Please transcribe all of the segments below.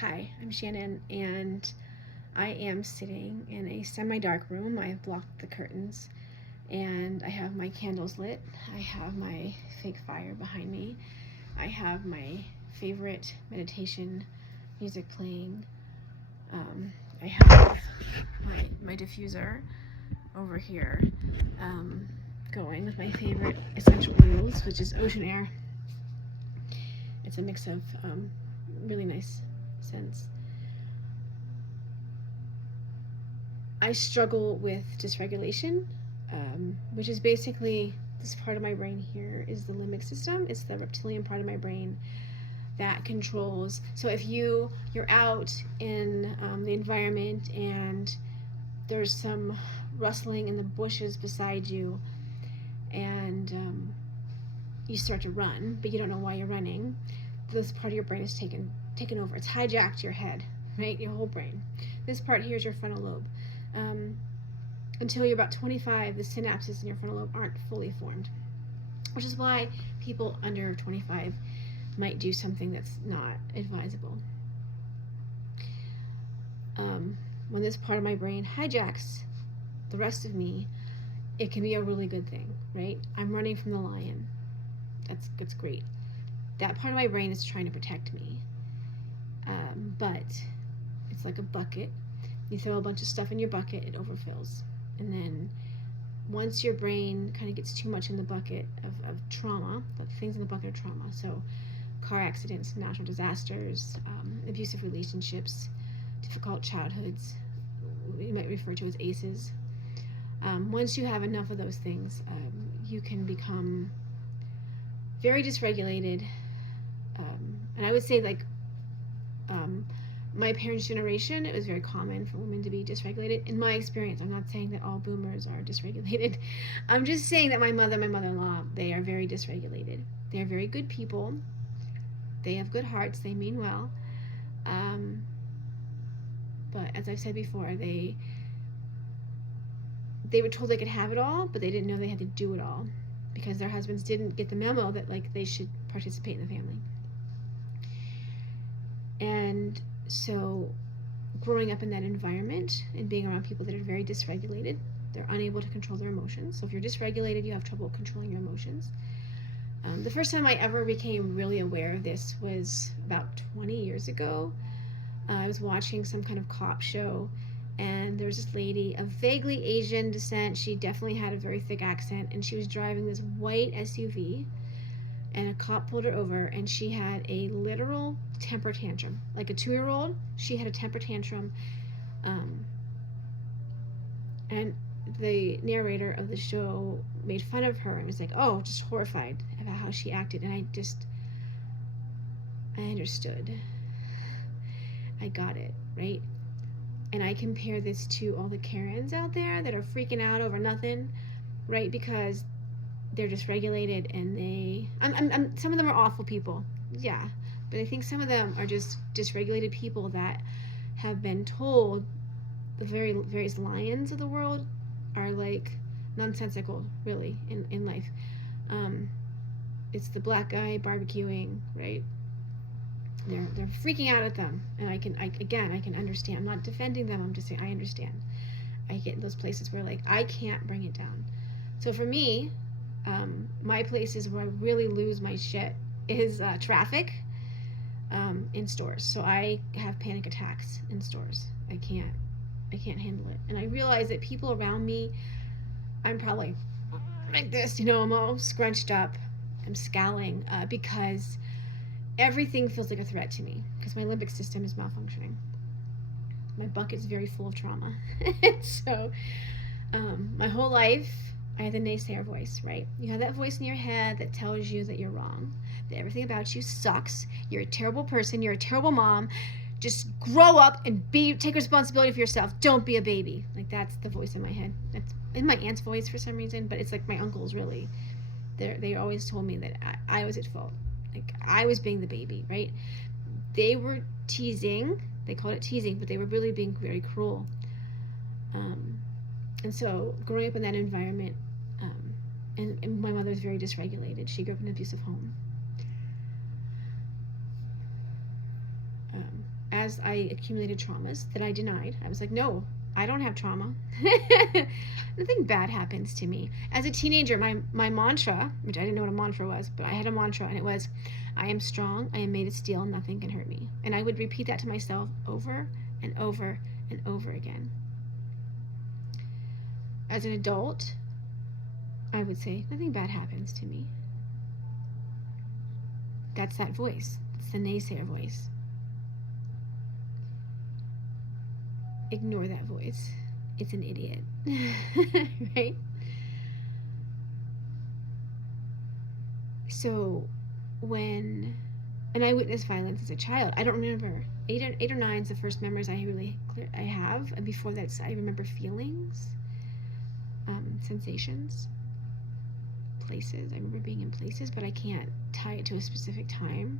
Hi, I'm Shannon, and I am sitting in a semi-dark room. I have blocked the curtains, and I have my candles lit. I have my fake fire behind me. I have my favorite meditation music playing. I have my diffuser over here going with my favorite essential oils, which is ocean air. It's a mix of really nice scents. I struggle with dysregulation, which is basically this part of my brain here is the limbic system. It's the reptilian part of my brain that controls. So if you're out in the environment and there's some rustling in the bushes beside you, and you start to run, but you don't know why you're running, this part of your brain is taken over. It's hijacked your head, right? Your whole brain. This part here is your frontal lobe. Until you're about 25, the synapses in your frontal lobe aren't fully formed, which is why people under 25 might do something that's not advisable. When this part of my brain hijacks the rest of me, it can be a really good thing, right? I'm running from the lion. That's great. That part of my brain is trying to protect me, but it's like a bucket. You throw a bunch of stuff in your bucket, it overfills. And then once your brain kind of gets too much in the bucket of trauma, the things in the bucket of trauma, so car accidents, natural disasters, abusive relationships, difficult childhoods, you might refer to as ACEs. Once you have enough of those things, you can become very dysregulated. And I would say, like, my parents' generation, it was very common for women to be dysregulated. In my experience, I'm not saying that all boomers are dysregulated. I'm just saying that my mother-in-law, they are very dysregulated. They are very good people. They have good hearts. They mean well. But as I've said before, they were told they could have it all, but they didn't know they had to do it all because their husbands didn't get the memo that, like, they should participate in the family. And so growing up in that environment and being around people that are very dysregulated, they're unable to control their emotions. So if you're dysregulated, you have trouble controlling your emotions. The first time I ever became really aware of this was about 20 years ago. I was watching some kind of cop show, and there was this lady of vaguely Asian descent. She definitely had a very thick accent, and she was driving this white SUV, and a cop pulled her over, and she had a literal temper tantrum. Like a 2-year-old, she had a temper tantrum. And the narrator of the show made fun of her and was like, oh, just horrified about how she acted. And I understood. I got it, right? And I compare this to all the Karens out there that are freaking out over nothing, right? Because they're dysregulated, and some of them are awful people, yeah, but I think some of them are just dysregulated people that have been told the various lions of the world are like nonsensical, really, in life. It's the black guy barbecuing, right? They're freaking out at them, and I can understand. I'm not defending them. I'm just saying I understand. I get in those places where, like, I can't bring it down. So for me, my places where I really lose my shit is traffic, in stores. So I have panic attacks in stores. I can't handle it. And I realize that people around me, I'm probably like this, I'm all scrunched up. I'm scowling because everything feels like a threat to me because my limbic system is malfunctioning. My bucket's very full of trauma. So my whole life, I had the naysayer voice, right? You have that voice in your head that tells you that you're wrong, that everything about you sucks, you're a terrible person, you're a terrible mom, just grow up and take responsibility for yourself, don't be a baby. Like, that's the voice in my head. That's in my aunt's voice for some reason, but it's like my uncles, really. They always told me that I was at fault. Like, I was being the baby, right? They were teasing, they called it teasing, but they were really being very cruel. And so growing up in that environment, and my mother was very dysregulated. She grew up in an abusive home. as I accumulated traumas that I denied. I was like, no, I don't have trauma. Nothing bad happens to me. As a teenager, my mantra, which I didn't know what a mantra was, but I had a mantra, and it was, I am strong, I am made of steel, nothing can hurt me. And I would repeat that to myself over and over and over again. As an adult, I would say, nothing bad happens to me. That's that voice. It's the naysayer voice. Ignore that voice. It's an idiot. Right? So when, and I witnessed violence as a child. I don't remember. 8 or 9 is the first memories I have. And before that, I remember feelings, sensations, places. I remember being in places, but I can't tie it to a specific time.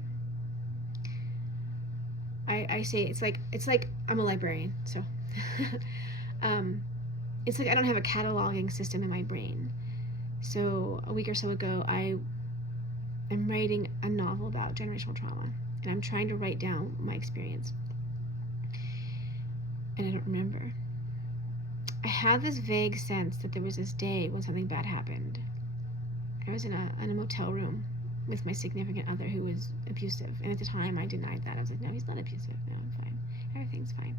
I say it's like I'm a librarian, so it's like I don't have a cataloging system in my brain. So a week or so ago, I'm writing a novel about generational trauma, and I'm trying to write down my experience, and I don't remember. I have this vague sense that there was this day when something bad happened. I was in a motel room with my significant other who was abusive. And at the time, I denied that. I was like, no, he's not abusive. No, I'm fine. Everything's fine.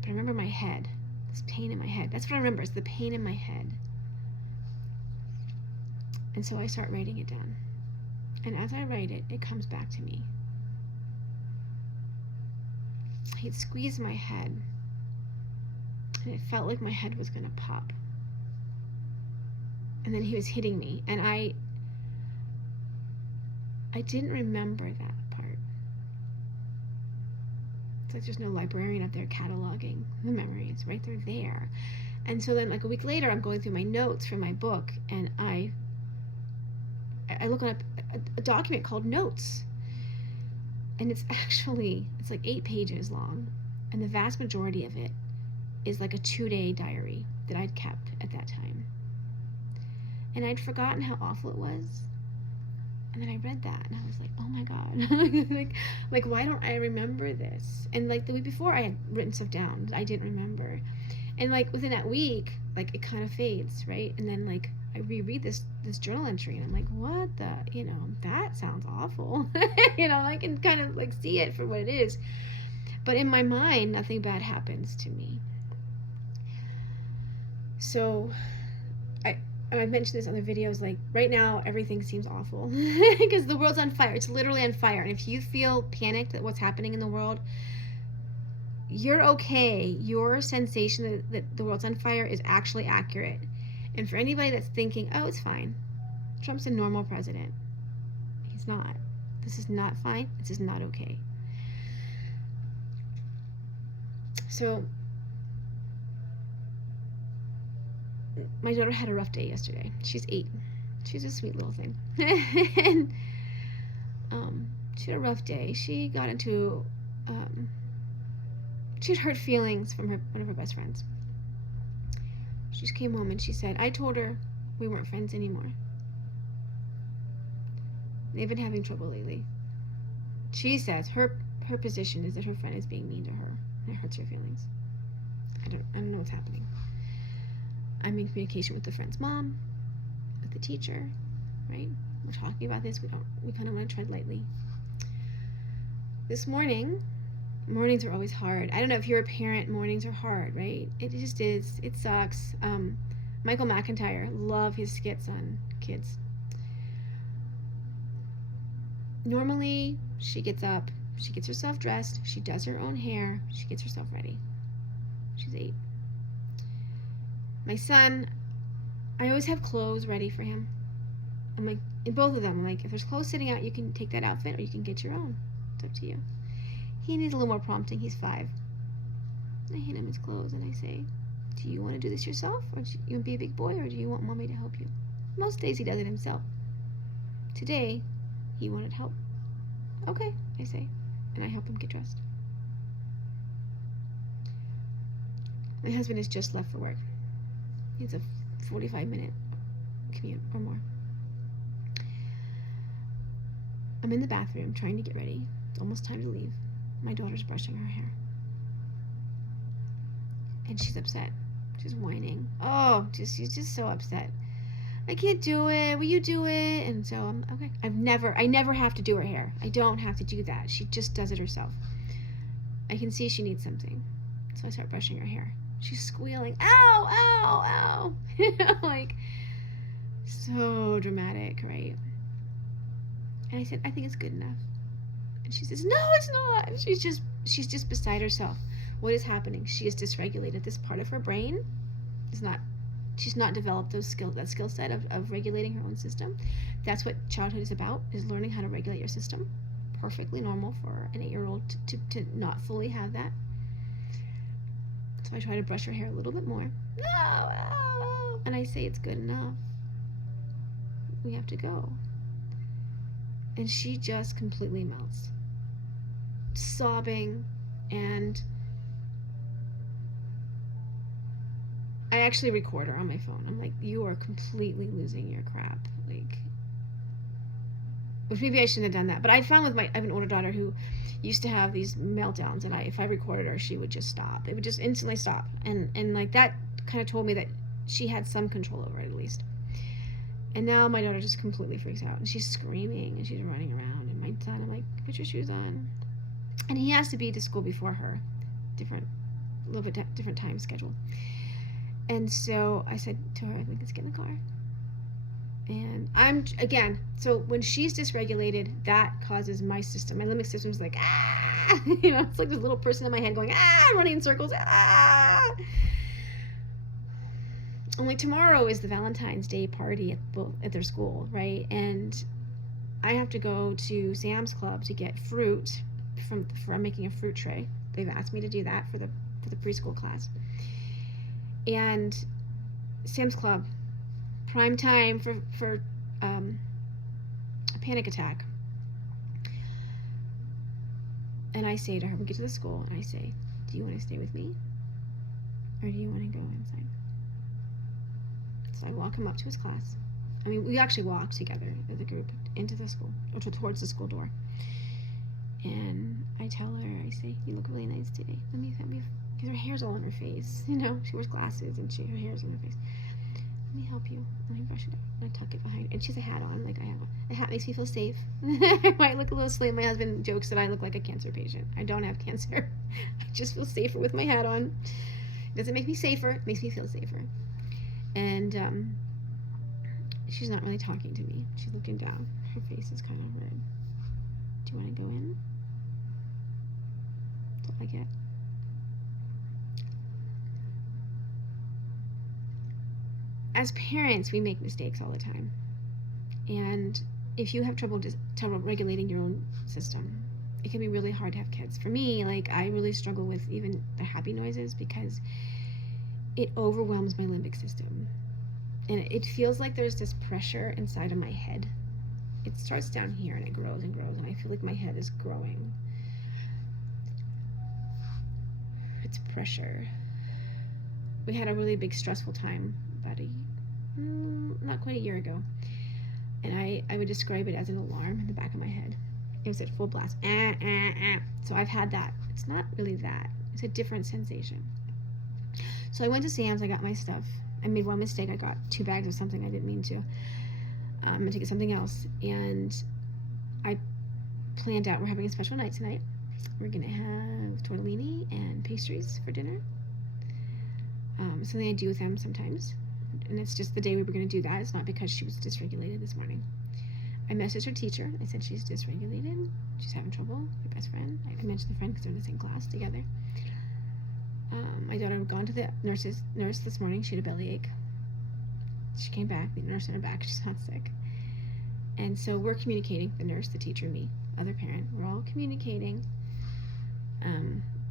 But I remember my head, this pain in my head. That's what I remember, is the pain in my head. And so I start writing it down. And as I write it, it comes back to me. He'd squeezed my head, and it felt like my head was going to pop. And then he was hitting me, and I didn't remember that part. It's like there's no librarian up there cataloging the memories, right? They're there. And so then, like a week later, I'm going through my notes from my book, and I look up a document called Notes. And it's like 8 pages long, and the vast majority of it is like a 2-day diary that I'd kept at that time. And I'd forgotten how awful it was. And then I read that, and I was like, oh my God. like, why don't I remember this? And like the week before, I had written stuff down that I didn't remember. And like within that week, like it kind of fades, right? And then like I reread this journal entry, and I'm like, what the, that sounds awful. I can kind of like see it for what it is. But in my mind, nothing bad happens to me. So I've mentioned this in other videos, like right now everything seems awful because the world's on fire. It's literally on fire. And if you feel panicked at what's happening in the world, you're okay. Your sensation that the world's on fire is actually accurate. And for anybody that's thinking, oh, it's fine, Trump's a normal president, he's not. This is not fine. This is not okay. So my daughter had a rough day yesterday. She's 8. She's a sweet little thing. And she had a rough day. She got into she had hurt feelings from one of her best friends. She just came home and she said, I told her we weren't friends anymore. They've been having trouble lately. She says her position is that her friend is being mean to her, and it hurts her feelings. I don't know what's happening. I'm in communication with the friend's mom, with the teacher, right? We're talking about this. We kind of want to tread lightly. This morning, mornings are always hard. I don't know if you're a parent, mornings are hard, right? It just is. It sucks. Michael McIntyre, love his skits on kids. Normally, she gets up, she gets herself dressed, she does her own hair, she gets herself ready. She's 8. My son, I always have clothes ready for him. I'm like, in both of them, I'm like, if there's clothes sitting out, you can take that outfit or you can get your own. It's up to you. He needs a little more prompting. He's 5. I hand him his clothes and I say, do you want to do this yourself? Or do you want to be a big boy, or do you want mommy to help you? Most days he does it himself. Today, he wanted help. Okay, I say, and I help him get dressed. My husband has just left for work. It's a 45-minute commute or more. I'm in the bathroom trying to get ready. It's almost time to leave. My daughter's brushing her hair. And she's upset. She's whining. Oh, she's just so upset. I can't do it. Will you do it? And so I'm okay. I never have to do her hair. I don't have to do that. She just does it herself. I can see she needs something. So I start brushing her hair. She's squealing. Ow, ow, ow. Like, so dramatic, right? And I said, I think it's good enough. And she says, no, it's not. She's just beside herself. What is happening? She is dysregulated. This part of her brain is not, she's not developed that skill set of regulating her own system. That's what childhood is about, is learning how to regulate your system. Perfectly normal for an 8-year-old to not fully have that. So I try to brush her hair a little bit more. No, and I say, it's good enough. We have to go. And she just completely melts, sobbing. And I actually record her on my phone. I'm like, you are completely losing your crap. Like, which maybe I shouldn't have done that. But I found I have an older daughter who used to have these meltdowns, and if I recorded her, she would just stop. It would just instantly stop. And like, that kind of told me that she had some control over it, at least. And now my daughter just completely freaks out, and she's screaming, and she's running around. And my son, I'm like, put your shoes on. And he has to be to school before her, a little bit different time schedule. And so I said to her, I think let's get in the car. And so when she's dysregulated, that causes my system. My limbic system is like, ah, it's like this little person in my head going, ah, running in circles, ah. Only tomorrow is the Valentine's Day party at their school, right? And I have to go to Sam's Club to get fruit for making a fruit tray. They've asked me to do that for the preschool class. And Sam's Club, prime time for a panic attack. And I say to her, we get to the school, and I say, do you want to stay with me, or do you want to go inside? So I walk him up to his class. I mean, we actually walk together as a group into the school, or towards the school door. And I tell her, I say, you look really nice today. Let me, because her hair's all on her face. She wears glasses, and her hair's on her face. Let me help you. Let me brush it out. And I tuck it behind. And she has a hat on. Like, a hat makes me feel safe. I might look a little silly. My husband jokes that I look like a cancer patient. I don't have cancer. I just feel safer with my hat on. It doesn't make me safer. It makes me feel safer. And she's not really talking to me. She's looking down. Her face is kind of red. Do you want to go in? That's all I get. As parents, we make mistakes all the time. And if you have trouble regulating your own system, it can be really hard to have kids. For me, like, I really struggle with even the happy noises because it overwhelms my limbic system. And it feels like there's this pressure inside of my head. It starts down here and it grows and grows, and I feel like my head is growing. It's pressure. We had a really big stressful time about not quite a year ago, and I would describe it as an alarm in the back of my head. It was at full blast. So I've had that. It's not really that. It's a different sensation. So I went to Sam's. I got my stuff. I made one mistake. I got 2 bags of something I didn't mean to. I'm going to get something else. And I planned out, we're having a special night tonight. We're going to have tortellini and pastries for dinner. Something I do with them sometimes. And it's just the day we were going to do that. It's not because she was dysregulated this morning. I messaged her teacher. I said, she's dysregulated. She's having trouble. My best friend. I mentioned the friend because they're in the same class together. My daughter had gone to the nurse this morning. She had a bellyache. She came back. The nurse sent her back. She's not sick. And so we're communicating, the nurse, the teacher, me, other parent. We're all communicating.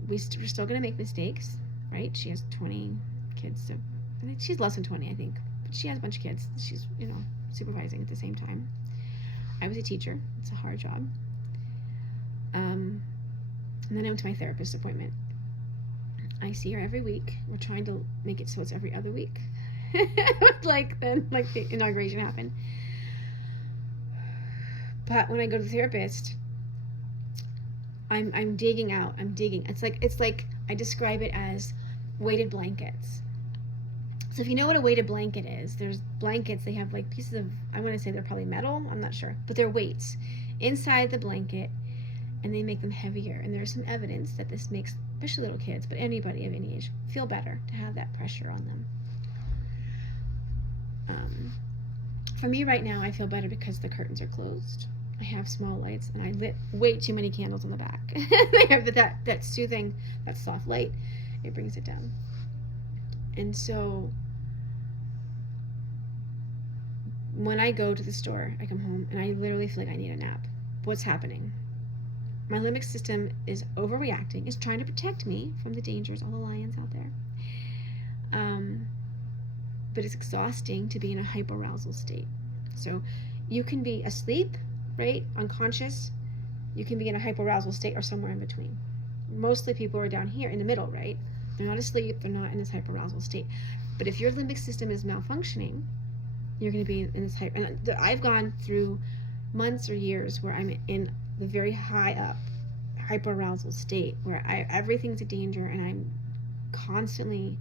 We're still going to make mistakes, right? She has 20 kids, so I think she's less than 20, I think. But she has a bunch of kids. She's, supervising at the same time. I was a teacher. It's a hard job. And then I went to my therapist appointment. I see her every week. We're trying to make it so it's every other week. like the inauguration happened. But when I go to the therapist, I'm digging out. I'm digging. It's like I describe it as weighted blankets. So if you know what a weighted blanket is, there's blankets, they have like pieces of, I want to say they're probably metal, I'm not sure, but they're weights inside the blanket, and they make them heavier. And there's some evidence that this makes, especially little kids, but anybody of any age, feel better to have that pressure on them. For me right now, I feel better because the curtains are closed. I have small lights, and I lit way too many candles on the back. They have that soothing, that soft light, it brings it down. And so when I go to the store, I come home and I literally feel like I need a nap. What's happening? My limbic system is overreacting. It's trying to protect me from the dangers, all the lions out there. But it's exhausting to be in a hyperarousal state. So you can be asleep, right, unconscious. You can be in a hyperarousal state or somewhere in between. Mostly people are down here in the middle, right? They're not asleep, they're not in this hyperarousal state. But if your limbic system is malfunctioning, you're going to be in this and I've gone through months or years where I'm in the very high up hyperarousal state where everything's a danger, and I'm constantly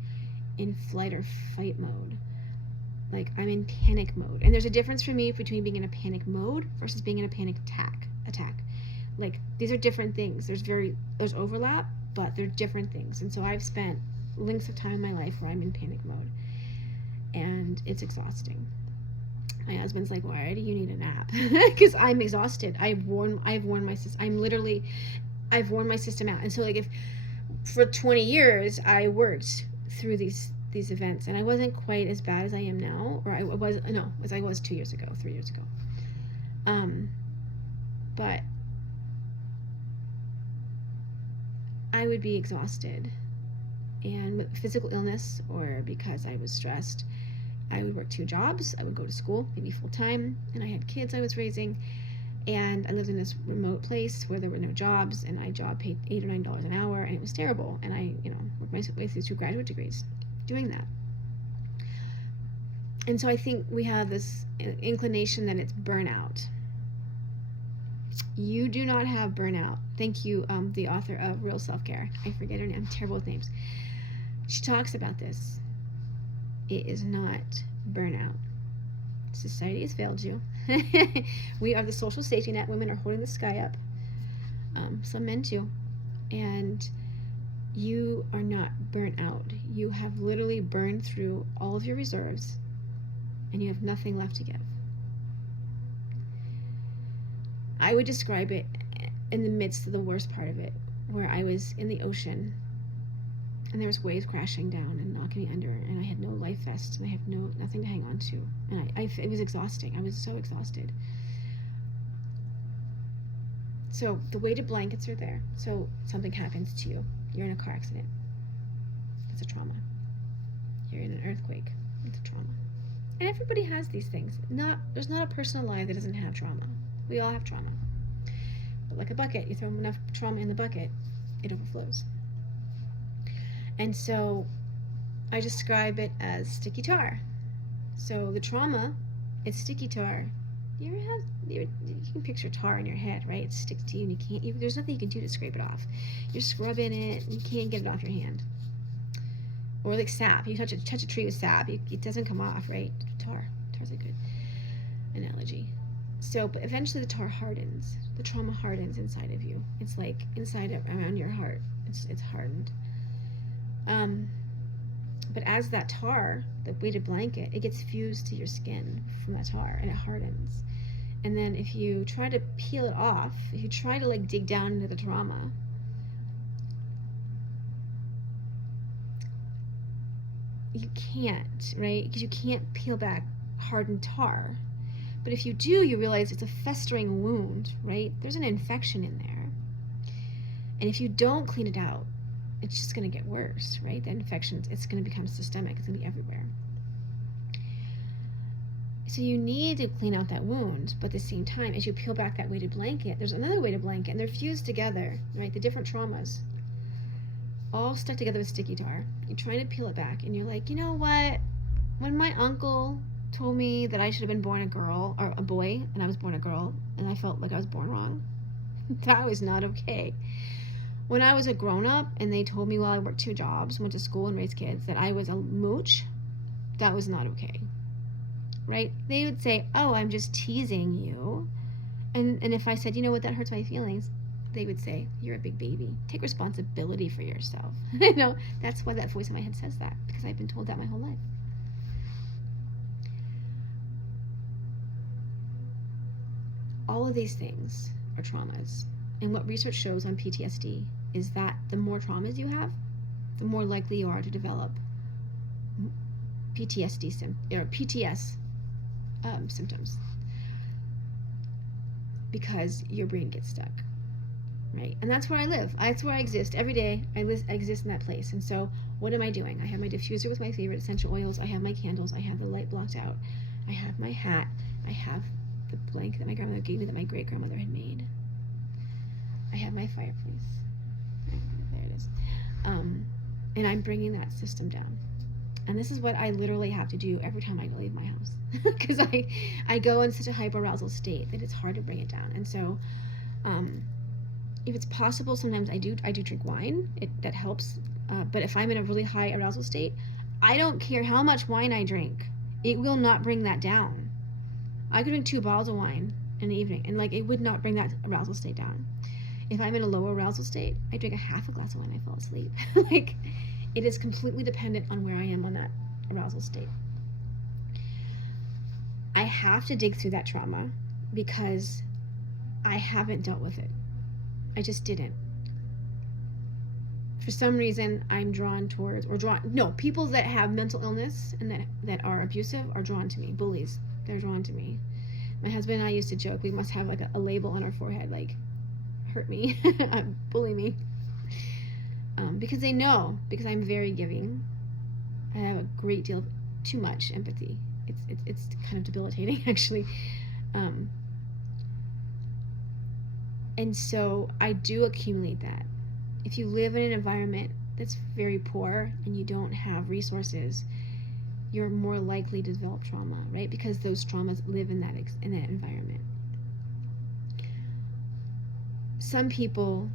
in flight or fight mode. Like, I'm in panic mode. And there's a difference for me between being in a panic mode versus being in a panic attack. Like, these are different things. There's overlap, but they're different things. And so I've spent lengths of time in my life where I'm in panic mode, and it's exhausting. My husband's like, why do you need a nap? Because I'm exhausted. I've worn my system. I've worn my system out. And so, like, if for 20 years I worked through these events, and I wasn't quite as bad as I am now, or as I was 3 years ago. But I would be exhausted, and with physical illness or because I was stressed, I would work 2 jobs. I would go to school, maybe full time, and I had kids I was raising, and I lived in this remote place where there were no jobs, and I job paid $8 or $9 an hour, and it was terrible. And I, worked my way through 2 graduate degrees doing that. And so I think we have this inclination that it's burnout. You do not have burnout. Thank you, the author of Real Self-Care. I forget her name. I'm terrible with names. She talks about this. It is not burnout. Society has failed you. We are the social safety net. Women are holding the sky up. Some men too. And you are not burnt out. You have literally burned through all of your reserves, and you have nothing left to give. I would describe it in the midst of the worst part of it, where I was in the ocean, and there was waves crashing down and knocking me under, and I had no life vest, and I have nothing to hang on to, and it was exhausting. I was so exhausted. So the weighted blankets are there. So something happens to you. You're in a car accident. It's a trauma. You're in an earthquake. It's a trauma. And everybody has these things. There's not a person alive that doesn't have trauma. We all have trauma. But like a bucket, you throw enough trauma in the bucket, it overflows. And so I describe it as sticky tar. So the trauma, it's sticky tar. You can picture tar in your head, right? It sticks to you, and there's nothing you can do to scrape it off. You're scrubbing it, and you can't get it off your hand. Or like sap. You touch a tree with sap, it doesn't come off, right? Tar's a good analogy. So, but eventually the tar hardens. The trauma hardens inside of you. It's like around your heart. It's hardened. But as that tar, the weighted blanket, it gets fused to your skin from that tar, and it hardens. And then if you try to peel it off, if you try to like dig down into the trauma, you can't, right? Because you can't peel back hardened tar. But if you do, you realize it's a festering wound, right? There's an infection in there. And if you don't clean it out, it's just going to get worse, right? The infection, it's going to become systemic. It's going to be everywhere. So you need to clean out that wound, but at the same time, as you peel back that weighted blanket, there's another weighted blanket, and they're fused together, right? The different traumas, all stuck together with sticky tar. You're trying to peel it back, and you're like, you know what? When my uncle told me that I should have been born a girl or a boy, and I was born a girl, and I felt like I was born wrong. That was not okay. When I was a grown-up and they told me while I worked 2 jobs, went to school and raised kids, that I was a mooch, that was not okay, right? They would say, oh, I'm just teasing you. And if I said, you know what, that hurts my feelings, they would say, you're a big baby. Take responsibility for yourself. You know, that's why that voice in my head says that, because I've been told that my whole life. All of these things are traumas. And what research shows on PTSD is that the more traumas you have, the more likely you are to develop PTSD symptoms, because your brain gets stuck, right? And that's where I live. That's where I exist every day. I exist in that place. And so what am I doing? I have my diffuser with my favorite essential oils. I have my candles. I have the light blocked out. I have my hat. I have the blanket that my grandmother gave me that my great-grandmother had made. I have my fireplace. There it is. And I'm bringing that system down. And this is what I literally have to do every time I leave my house, because I go in such a hyperarousal state that it's hard to bring it down. And so if it's possible, sometimes I do drink wine. That helps. But if I'm in a really high arousal state, I don't care how much wine I drink. It will not bring that down. I could drink 2 bottles of wine in the evening, and it would not bring that arousal state down. If I'm in a low arousal state, I drink a half a glass of wine, I fall asleep. It is completely dependent on where I am on that arousal state. I have to dig through that trauma because I haven't dealt with it. I just didn't. For some reason, I'm drawn towards, people that have mental illness and that are abusive are drawn to me. Bullies, they're drawn to me. My husband and I used to joke, we must have a label on our forehead, hurt me, bully me. Because they know, because I'm very giving. I have a great deal of too much empathy. It's kind of debilitating, actually. And so I do accumulate that. If you live in an environment that's very poor and you don't have resources, you're more likely to develop trauma, right? Because those traumas live in that environment. Some people,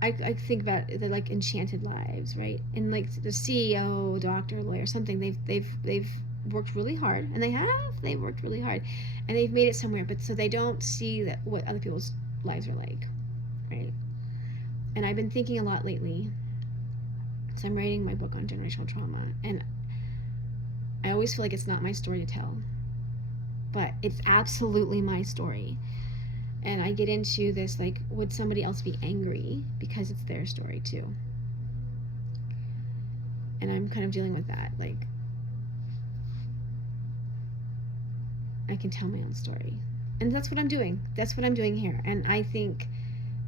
I think about they're like enchanted lives, right? And the CEO, doctor, lawyer, something, they've worked really hard, and they've worked really hard, and they've made it somewhere, but so they don't see that what other people's lives are like, right? And I've been thinking a lot lately, so I'm writing my book on generational trauma, and I always feel like it's not my story to tell, but it's absolutely my story. And I get into this, would somebody else be angry because it's their story too? And I'm kind of dealing with that. I can tell my own story. And that's what I'm doing. That's what I'm doing here. And I think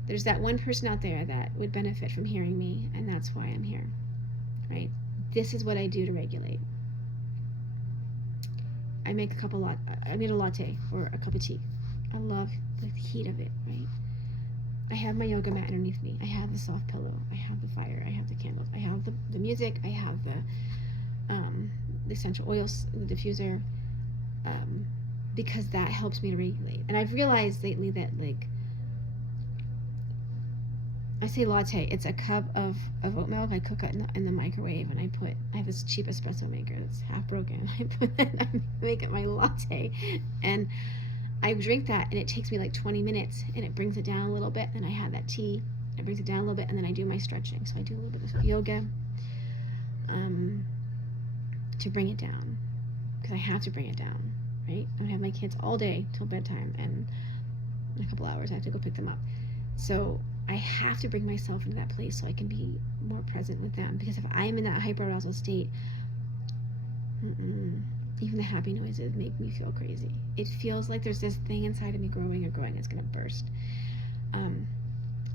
there's that one person out there that would benefit from hearing me, and that's why I'm here, right? This is what I do to regulate. I make I made a latte or a cup of tea. I love the heat of it, right? I have my yoga mat underneath me. I have the soft pillow. I have the fire. I have the candles. I have the music. I have the essential oils, the diffuser, because that helps me to regulate. And I've realized lately that I say latte. It's a cup of oat milk. I cook it in the microwave, and I have this cheap espresso maker that's half broken. I make it my latte, and I drink that, and it takes me 20 minutes, and it brings it down a little bit. And I have that tea, it brings it down a little bit, and then I do my stretching. So I do a little bit of yoga to bring it down, because I have to bring it down, right? I'm gonna have my kids all day till bedtime, and in a couple hours I have to go pick them up. So I have to bring myself into that place so I can be more present with them, because if I'm in that hyperarousal state, even the happy noises make me feel crazy. It feels like there's this thing inside of me growing, it's gonna burst.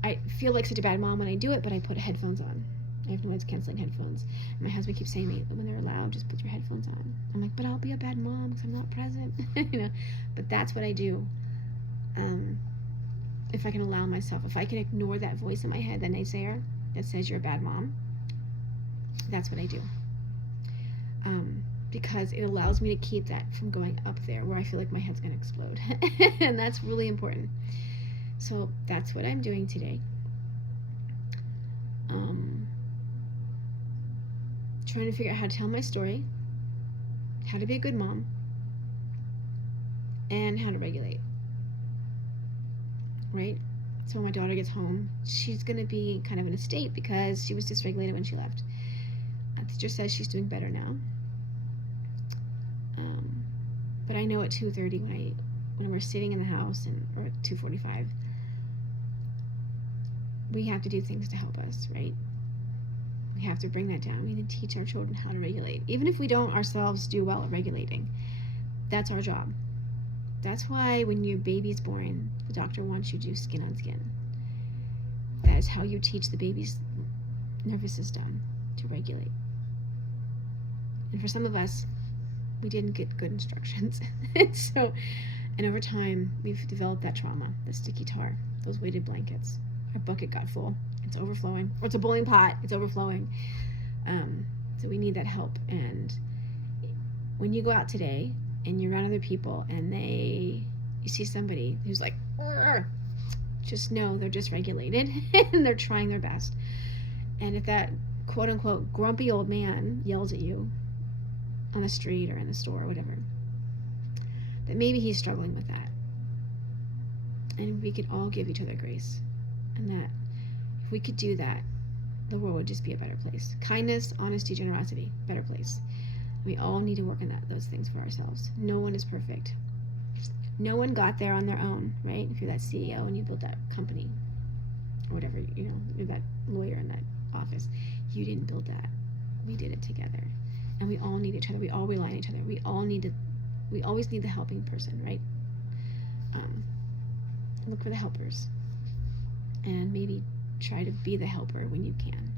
I feel like such a bad mom when I do it, but I put headphones on. I have noise canceling headphones. And my husband keeps saying to me, when they're loud, just put your headphones on. I'm like, but I'll be a bad mom because I'm not present. But that's what I do. If I can allow myself, if I can ignore that voice in my head, that naysayer that says you're a bad mom, that's what I do. because it allows me to keep that from going up there where I feel like my head's going to explode. And that's really important. So that's what I'm doing today. Trying to figure out how to tell my story, how to be a good mom, and how to regulate. Right? So when my daughter gets home, she's going to be kind of in a state because she was dysregulated when she left. The teacher says she's doing better now. But I know at 2:30 when we're sitting in the house, or at 2:45, we have to do things to help us, right? We have to bring that down. We need to teach our children how to regulate. Even if we don't ourselves do well at regulating, that's our job. That's why when your baby's born, the doctor wants you to do skin on skin. That is how you teach the baby's nervous system to regulate. And for some of us, we didn't get good instructions. And over time, we've developed that trauma, the sticky tar, those weighted blankets. Our bucket got full. It's overflowing. Or it's a boiling pot. It's overflowing. So we need that help. And when you go out today and you're around other people and you see somebody who's like, just know they're dysregulated and they're trying their best. And if that quote unquote grumpy old man yells at you on the street or in the store or whatever, that maybe he's struggling with that. And we could all give each other grace. And that if we could do that, the world would just be a better place. Kindness, honesty, generosity, better place. We all need to work on those things for ourselves. No one is perfect. No one got there on their own, right? If you're that CEO and you built that company or whatever, you're that lawyer in that office. You didn't build that. We did it together. And we all need each other. We all rely on each other. We always need the helping person, right? Look for the helpers. And maybe try to be the helper when you can.